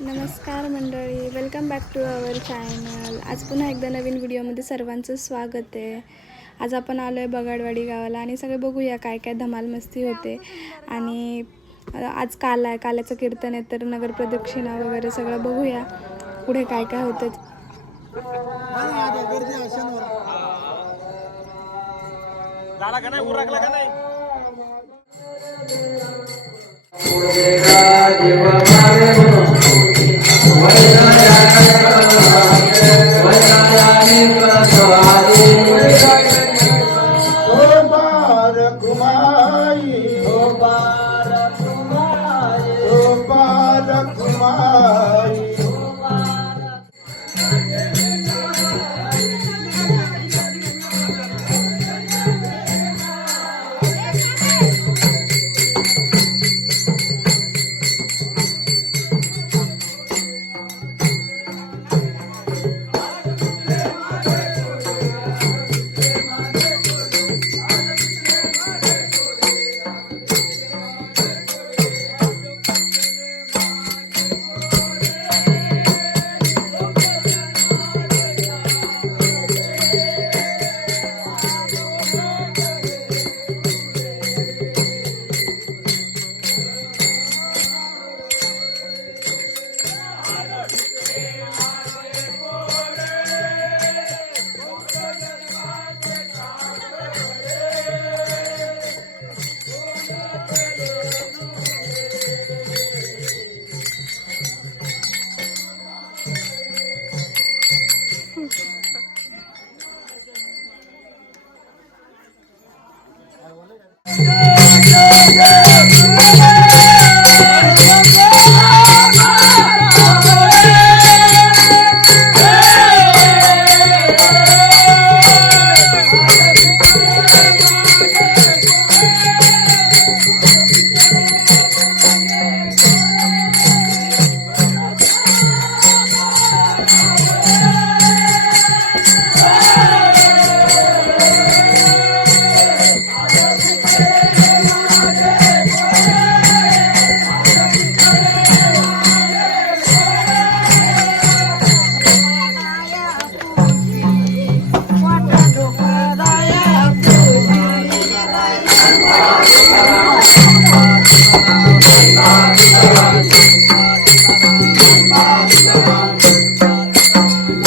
नमस्कार मंडळी welcome back to our channel आज पुन्हा एकदा नवीन व्हिडिओमध्ये सर्वांचं स्वागत आहे. आज आपण आलो आहे बगाडवाडी गावाला आणि सगळे बघूया काय काय धमाल मस्ती होते. आणि आज काला आहे काल्याचं कीर्तन आहे तर नगर प्रदक्षिणा वगैरे सगळं बघूया. पुढे काय काय होतं. Why not?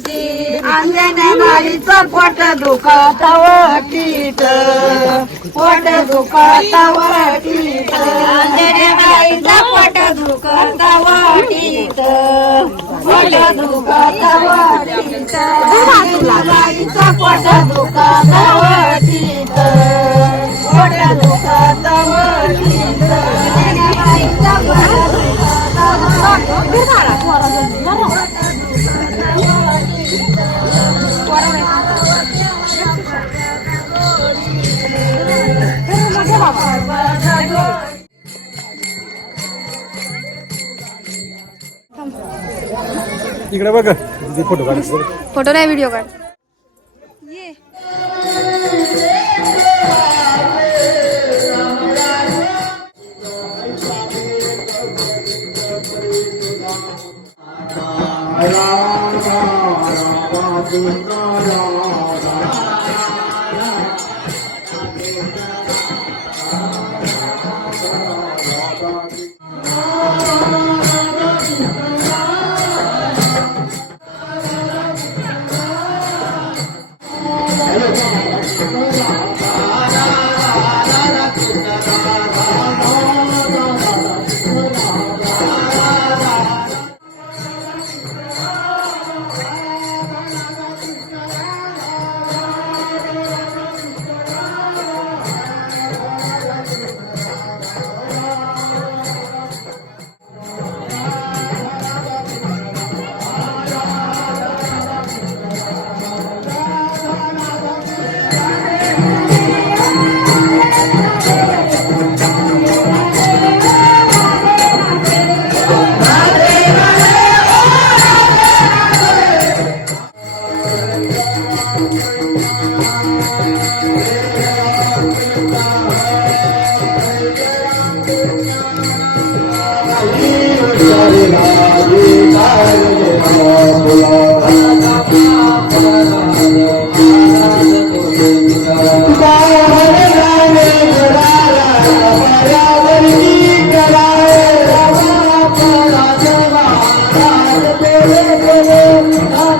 दिवशी अंजने नारीचं पोट दुखत वटीत पोट दुखत वटीत अंजने नारीचं पोट दुखत वटीत पोट दुखत वटीत नारीचं पोट दुखत वटीत इकडे बघ फोटो काढ फोटो नाही व्हिडिओ काढ